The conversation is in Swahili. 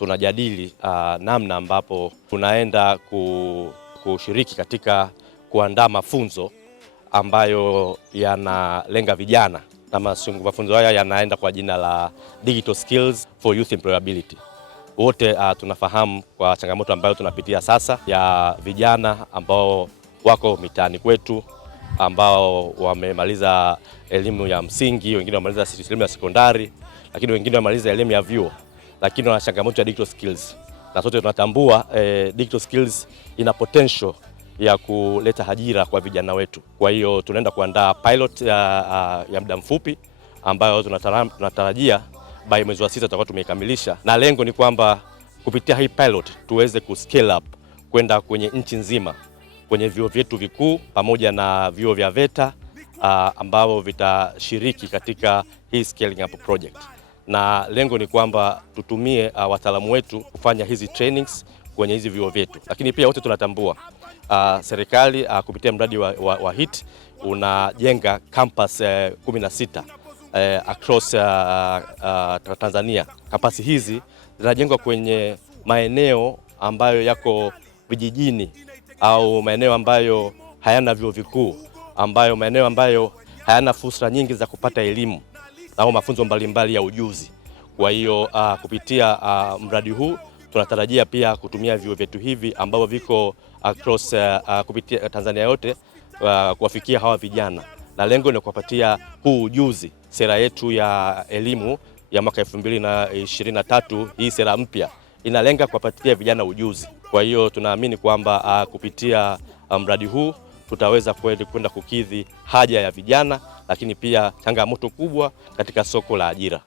tunajadili namna ambapo tunaenda kushiriki katika kuandaa mafunzo ambayo yanalenga vijana, na mafunzo haya yanaenda kwa jina la Digital Skills for Youth Employability. Wote tunafahamu kwa changamoto ambayo tunapitia sasa ya vijana ambao wako mitaani kwetu, ambao wamemaliza elimu ya msingi, wengine wamemaliza elimu ya sekondari, lakini wengine wamemaliza elimu ya vyuo, lakini wana changamoto ya digital skills. Na sote tunatambua digital skills ina potential ya kuleta ajira kwa vijana wetu. Kwa hiyo tunaenda kuandaa pilot ya muda mfupi ambayo tunatarajia by mwezi wa 6 tutakuwa tumeikamilisha, na lengo ni kwamba kupitia hii pilot tuweze kuscale up kwenda kwenye nchi nzima, kwenye vyuo vyetu vikuu pamoja na vyuo vya VETA ambao vitashiriki katika hii scaling up project. Na lengo ni kwamba tutumie wataalamu wetu kufanya hizi trainings kwenye hizi vyuo vyetu. Lakini pia wote tunatambua serikali kupitia mradi wa HIT unajenga campus 16 across Tanzania. Kampasi hizi zinajengwa kwenye maeneo ambayo yako vijijini au maeneo ambayo hayana vyuo vikuu, ambayo maeneo ambayo hayana fursa nyingi za kupata elimu au mafunzo mbalimbali ya ujuzi. Kwa hiyo kupitia mradi huu tunatarajia pia kutumia vyuo vyetu hivi ambavyo viko across kupitia Tanzania yote kuwafikia hawa vijana, na lengo ni kuwapatia huu ujuzi. Sera yetu ya elimu ya mwaka 2023, hii sera mpya inalenga kuwapatia vijana ujuzi. Kwa hiyo tunaamini kwamba kupitia mradi huu tutaweza kwenda kukidhi haja ya vijana, lakini pia changamoto kubwa katika soko la ajira.